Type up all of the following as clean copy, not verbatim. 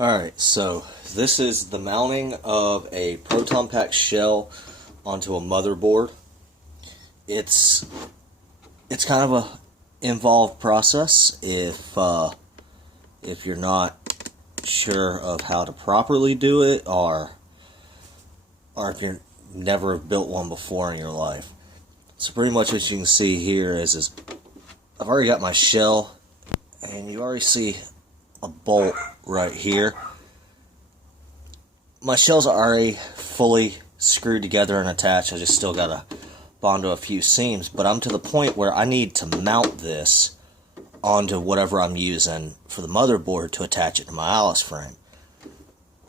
Alright, so this is the mounting of a Proton Pack shell onto a motherboard. It's kind of a involved process if you're not sure of how to properly do it, or if you've never built one before in your life. So pretty much what you can see here is I've already got my shell, and you already see a bolt right here. My shells are already fully screwed together and attached. I just still gotta bond to a few seams, but I'm to the point where I need to mount this onto whatever I'm using for the motherboard to attach it to my Alice frame.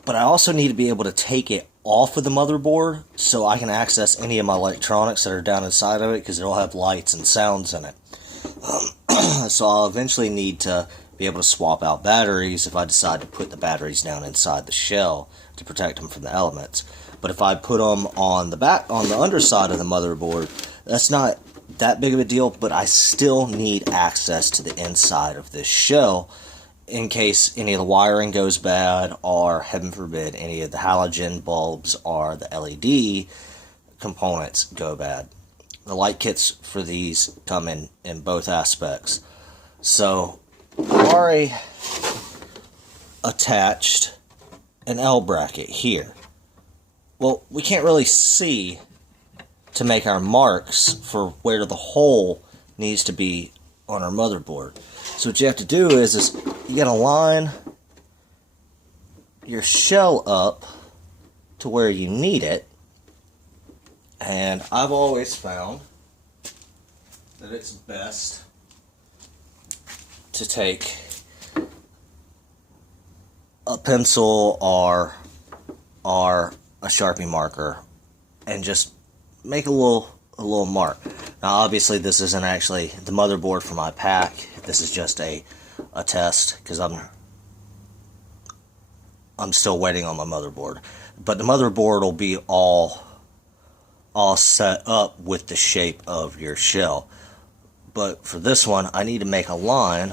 But I also need to be able to take it off of the motherboard so I can access any of my electronics that are down inside of it, because it'll have lights and sounds in it. So I'll eventually need to be able to swap out batteries if I decide to put the batteries down inside the shell to protect them from the elements. But if I put them on the underside of the motherboard, that's not that big of a deal, but I still need access to the inside of this shell in case any of the wiring goes bad, or heaven forbid any of the halogen bulbs or the LED components go bad. The light kits for these come in both aspects. So I've already attached an L bracket here. Well, we can't really see to make our marks for where the hole needs to be on our motherboard. So what you have to do is you gotta line your shell up to where you need it. And I've always found that it's best to take a pencil or a Sharpie marker and just make a little mark. Now obviously this isn't actually the motherboard for my pack. This is just a test, because I'm still waiting on my motherboard. But the motherboard will be all set up with the shape of your shell. But for this one, I need to make a line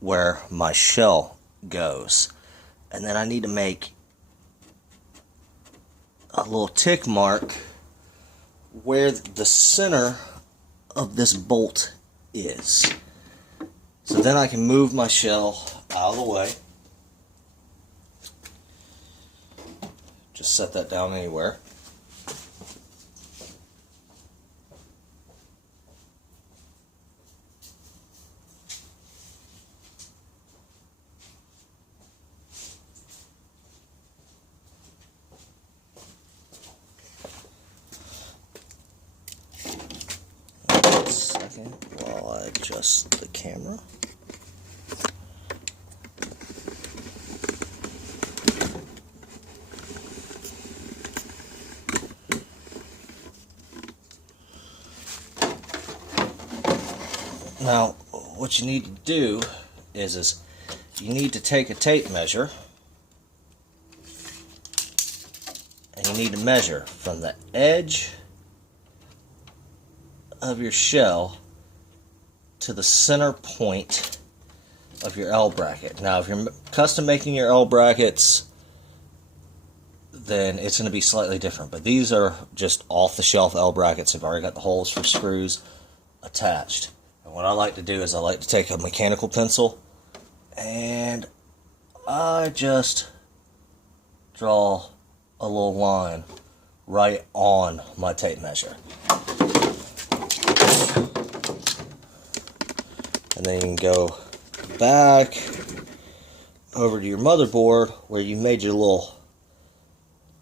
where my shell goes. And then I need to make a little tick mark where the center of this bolt is. So then I can move my shell out of the way. Just set that down anywhere. While I adjust the camera. Now, what you need to do is you need to take a tape measure, and you need to measure from the edge of your shell to the center point of your L bracket. Now if you're custom making your L brackets, then it's going to be slightly different, but these are just off the shelf L brackets. I've already got the holes for screws attached. And what I like to do is I like to take a mechanical pencil and I just draw a little line right on my tape measure. And then you can go back over to your motherboard where you made your little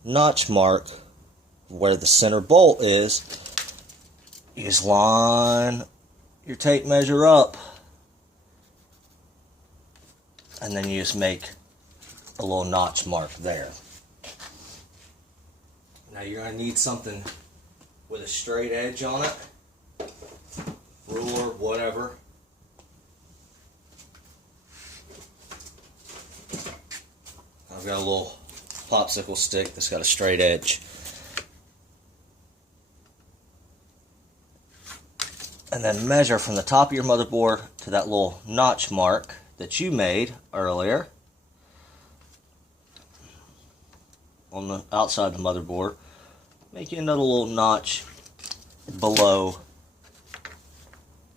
notch mark where the center bolt is. You just line your tape measure up, and then you just make a little notch mark there. Now you're going to need something with a straight edge on it, ruler, whatever. I've got a little popsicle stick that's got a straight edge. And then measure from the top of your motherboard to that little notch mark that you made earlier. on the outside of the motherboard. Make you another little notch below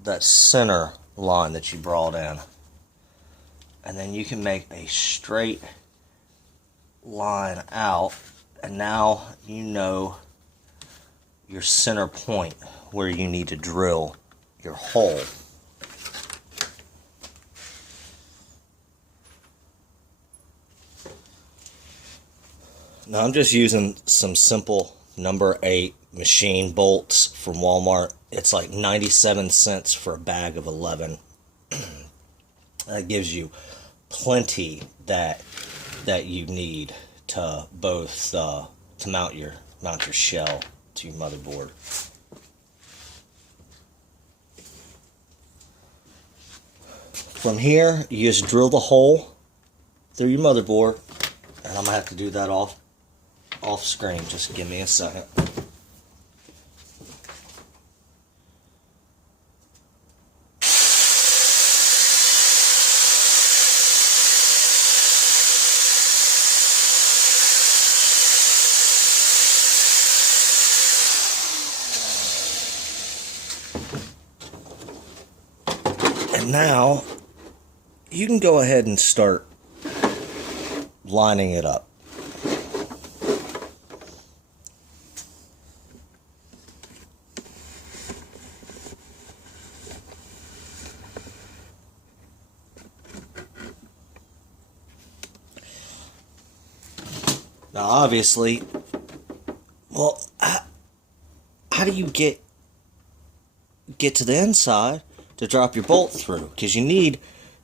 that center line that you brought in. And then you can make a straight line out, and now you know your center point where you need to drill your hole. Now I'm just using some simple number 8 machine bolts from Walmart. It's like 97 cents for a bag of 11. That gives you plenty that you need to both to mount your shell to your motherboard. From here, you just drill the hole through your motherboard, and I'm gonna have to do that off screen. Just give me a second. And now you can go ahead and start lining it up. Now obviously, well, how do you get to the inside to drop your bolt through? Because you need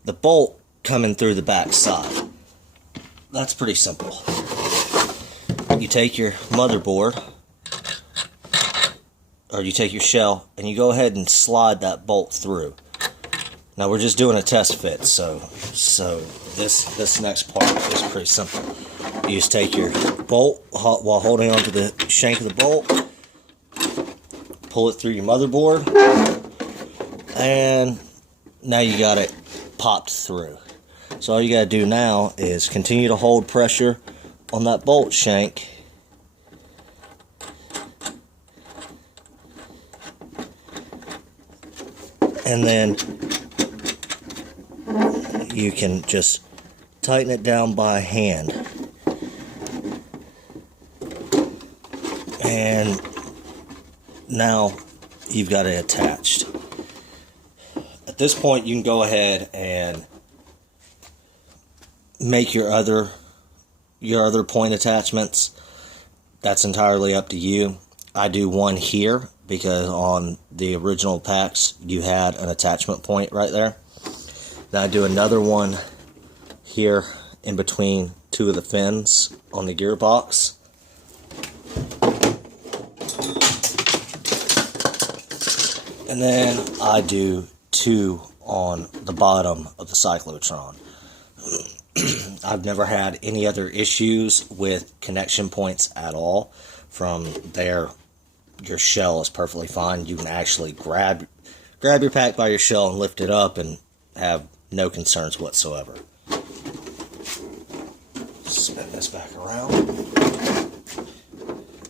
the bolt coming through the back side. That's pretty simple. You take your motherboard, or you take your shell, and you go ahead and slide that bolt through. Now we're just doing a test fit, so this next part is pretty simple. You just take your bolt while holding onto the shank of the bolt, pull it through your motherboard, and now you got it popped through. So all you got to do now is continue to hold pressure on that bolt shank, and then you can just tighten it down by hand. And now you've got it attached. At this point, you can go ahead and make your other point attachments. That's entirely up to you. I do one here because on the original packs you had an attachment point right there. Then I do another one here in between two of the fins on the gearbox. And then I do two on the bottom of the cyclotron. I've never had any other issues with connection points at all. From there, your shell is perfectly fine. You can actually grab your pack by your shell and lift it up and have no concerns whatsoever. Spin this back around,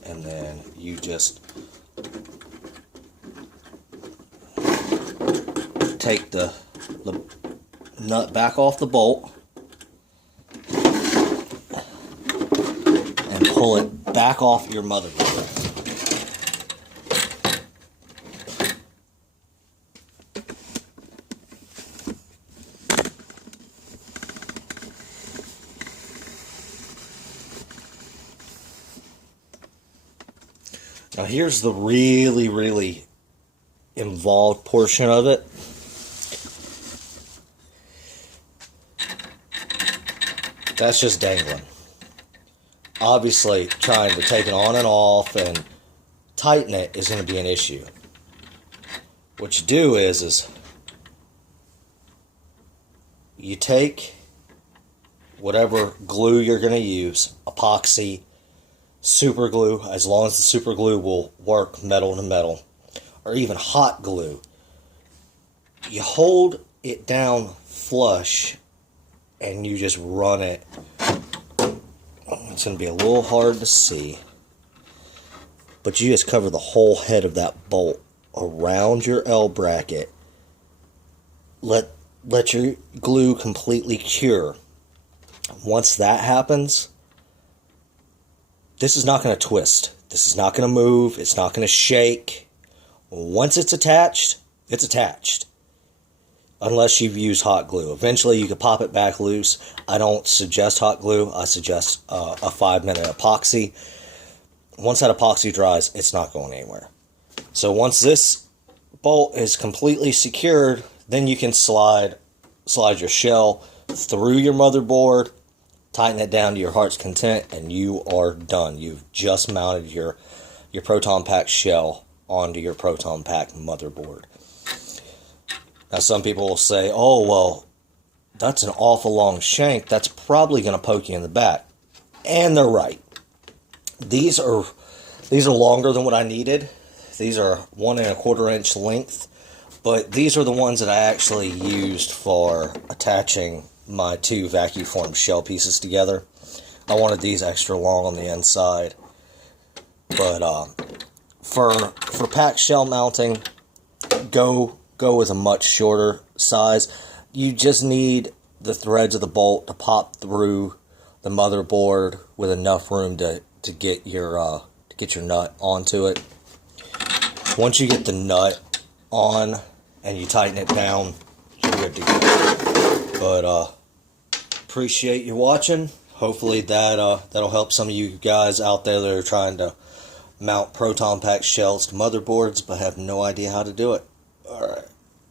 and then you just take the nut back off the bolt and pull it back off your motherboard. Now here's the really involved portion of it. That's just dangling. Obviously, trying to take it on and off and tighten it is going to be an issue. What you do is you take whatever glue you're going to use, epoxy, super glue, as long as the super glue will work metal to metal, or even hot glue. You hold it down flush and you just run it It's going to be a little hard to see. But you just cover the whole head of that bolt around your L bracket. Let your glue completely cure. Once that happens, this is not going to twist. This is not going to move. It's not going to shake. Once it's attached, it's attached. Unless you've used hot glue. Eventually you can pop it back loose. I don't suggest hot glue. I suggest a 5-minute epoxy. Once that epoxy dries, it's not going anywhere. So once this bolt is completely secured, then you can slide your shell through your motherboard, tighten it down to your heart's content, and you are done. You've just mounted your Proton Pack shell onto your Proton Pack motherboard. Now some people will say, oh, well, that's an awful long shank. That's probably going to poke you in the back. And they're right. These are longer than what I needed. These are 1 1/4 inch length. But these are the ones that I actually used for attaching my 2 vacuum formed shell pieces together. I wanted these extra long on the inside. But for pack shell mounting, go with a much shorter size. You just need the threads of the bolt to pop through the motherboard with enough room to get your nut onto it. Once you get the nut on and you tighten it down, you're good to go. But appreciate you watching. Hopefully that'll help some of you guys out there that are trying to mount Proton Pack shells to motherboards but have no idea how to do it. Alright.